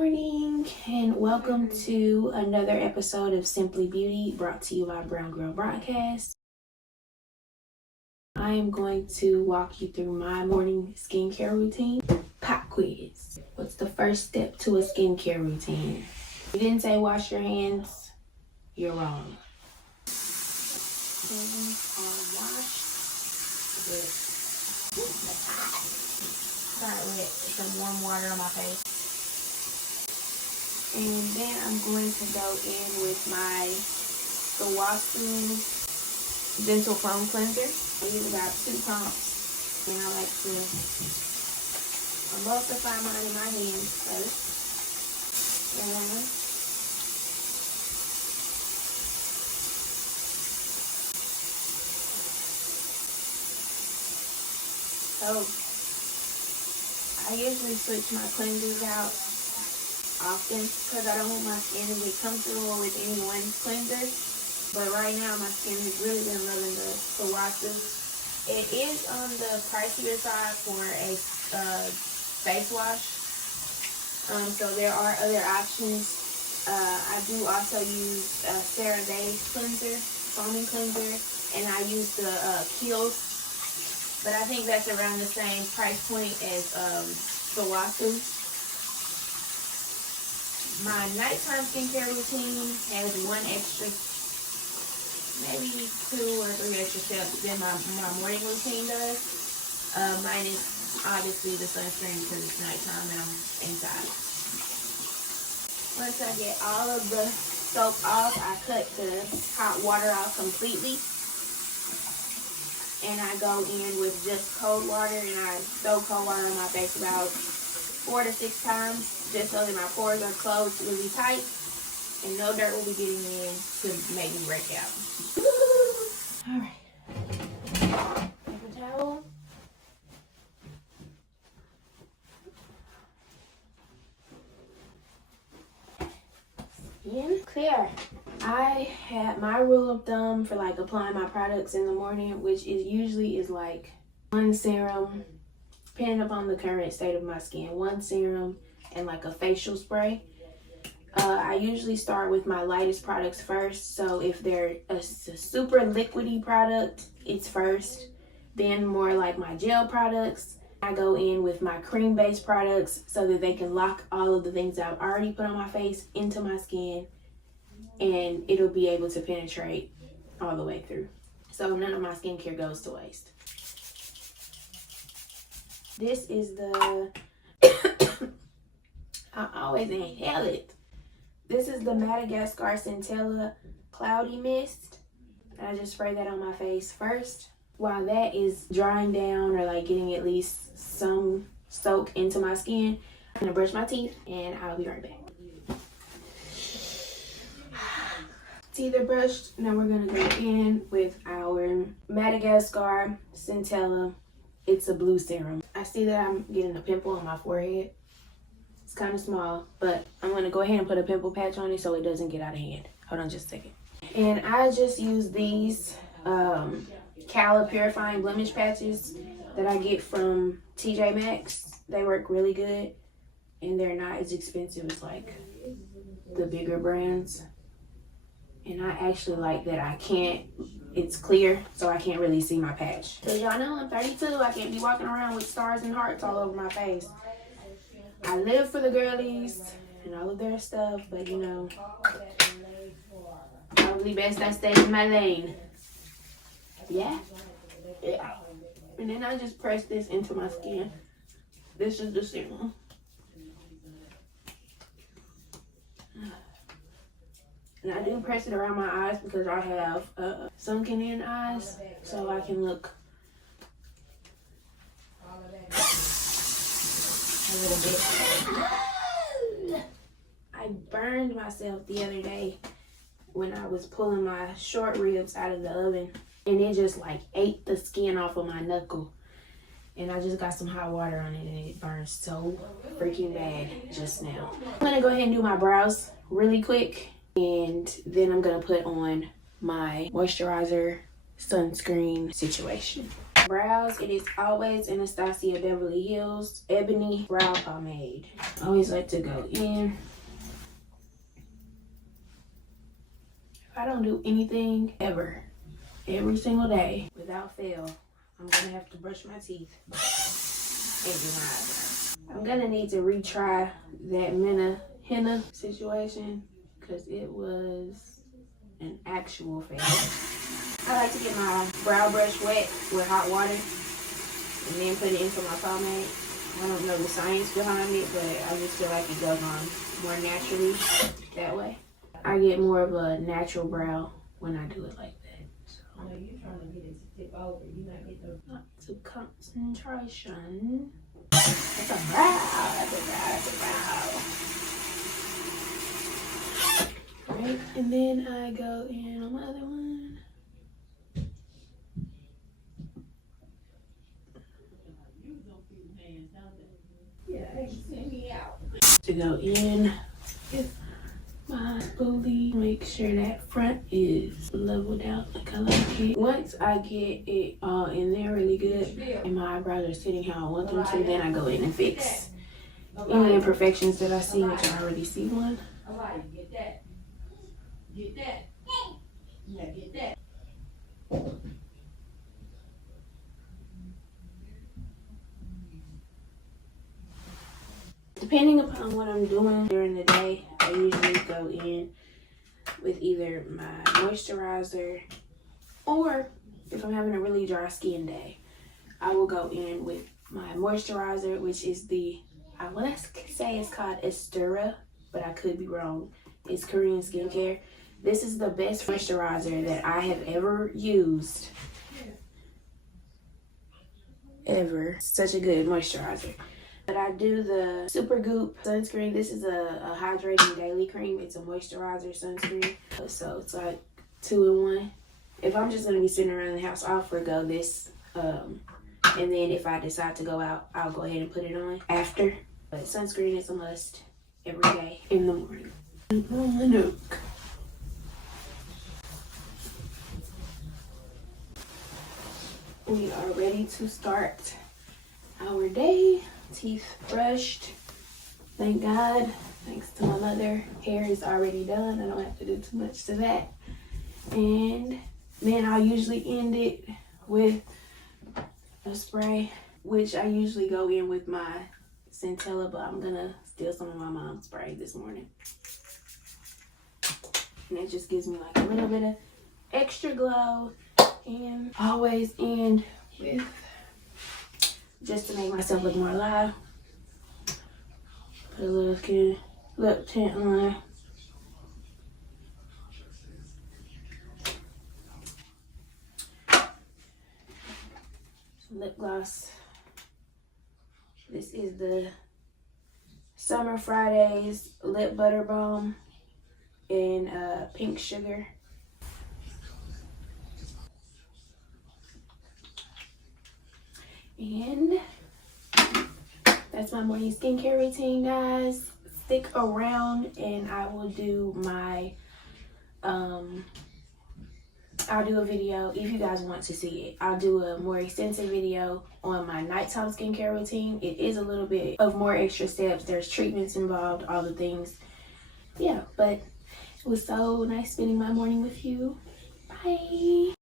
Morning and welcome to another episode of Simply Beauty, brought to you by Brown Girl Broadcast. I am going to walk you through my morning skincare routine. Pop quiz. What's the first step to a skincare routine? You didn't say wash your hands, you're wrong. Hands are washed start with some warm water on my face. And then I'm going to go in with my Swasu Gentle Foam Cleanser. I use about 2 pumps. And I like to emulsify mine in my hands first. And so I usually switch my cleansers out often because I don't want my skin to get comfortable with any one cleanser. But right now my skin has really been loving the Swasu. It is on the pricier side for a face wash. So there are other options. I do also use CeraVe cleanser, foaming cleanser, and I use the Kiehl's. But I think that's around the same price point as Swasu. My nighttime skincare routine has one extra, maybe 2 or 3 extra steps than my morning routine does. Mine is obviously the sunscreen because it's nighttime and I'm inside. Once I get all of the soap off, I cut the hot water off completely. And I go in with just cold water, and I throw cold water on my face about 4 to 6 times, just so that my pores are closed really tight and no dirt will be getting in to make me break out. Alright. Paper towel. Skin clear. I had my rule of thumb for like applying my products in the morning, which is usually like 1 serum, depending upon the current state of my skin, 1 serum and like a facial spray. I usually start with my lightest products first. So if they're a super liquidy product, it's first. Then more like my gel products. I go in with my cream-based products so that they can lock all of the things I've already put on my face into my skin, and it'll be able to penetrate all the way through. So none of my skincare goes to waste. This is the, I always inhale it. This is the Madagascar Centella Cloudy Mist. And I just spray that on my face first. While that is drying down or like getting at least some soak into my skin, I'm gonna brush my teeth and I'll be right back. Teeth are brushed. Now we're gonna go in with our Madagascar Centella. It's a blue serum. I see that I'm getting a pimple on my forehead. It's kind of small, but I'm gonna go ahead and put a pimple patch on it so it doesn't get out of hand. Hold on just a second. And I just use these Cala Purifying Blemish Patches that I get from TJ Maxx. They work really good and they're not as expensive as like the bigger brands. And I actually like that it's clear, so I can't really see my patch. Cause y'all know I'm 32, I can't be walking around with stars and hearts all over my face. I live for the girlies and all of their stuff, but you know, probably best I stay in my lane. Yeah. And then I just press this into my skin. This is the serum. And I do press it around my eyes because I have sunken in eyes, so I can look a little bit. I burned myself the other day when I was pulling my short ribs out of the oven, and it just like ate the skin off of my knuckle. And I just got some hot water on it and it burned so freaking bad just now. I'm gonna go ahead and do my brows really quick, and then I'm gonna put on my moisturizer sunscreen situation. Brows, it is always Anastasia Beverly Hills Ebony Brow Pomade. I always like to go in. If I don't do anything ever, every single day, without fail, I'm gonna have to brush my teeth and do my eyebrows. I'm gonna need to retry that henna situation because it was an actual fail. I like to get my brow brush wet with hot water and then put it into my pomade. I don't know the science behind it, but I just feel like it goes on more naturally that way. I get more of a natural brow when I do it like that. So you're trying to get it to tip over. You not get the lots of concentration. That's a brow. That's a brow. That's a brow. Right, and then I go in on my other one. Yeah, send me out. To go in with my spoolie, make sure that front is leveled out like I like it. Once I get it all in there really good and my eyebrows are sitting how I want them to, then I go in and fix any imperfections that I see, which I already see one. Get that. Get that. Yeah, get that. Depending upon what I'm doing during the day, I usually go in with either my moisturizer, or if I'm having a really dry skin day, I will go in with my moisturizer, which is the, I want to say it's called Estura, but I could be wrong. It's Korean skincare. This is the best moisturizer that I have ever used. Ever. Such a good moisturizer. But I do the Supergoop sunscreen. This is a hydrating daily cream. It's a moisturizer sunscreen. So it's like 2-in-1. If I'm just going to be sitting around the house, I'll forgo this. And then if I decide to go out, I'll go ahead and put it on after. But sunscreen is a must every day in the morning. We are ready to start our day. Teeth brushed, thank God. Thanks to my mother, hair is already done. I don't have to do too much to that. And then I'll usually end it with a spray, which I usually go in with my Centella, but I'm gonna steal some of my mom's spray this morning. And it just gives me like a little bit of extra glow. And always end with, just to make myself look more alive, put a little lip tint on. Some lip gloss. This is the Summer Fridays Lip Butter Balm in Pink Sugar. And that's my morning skincare routine, guys. Stick around and I will do my I'll do a video if you guys want to see it. I'll do a more extensive video on my nighttime skincare routine. It is a little bit of more extra steps. There's treatments involved, all the things. Yeah, but it was so nice spending my morning with you. Bye.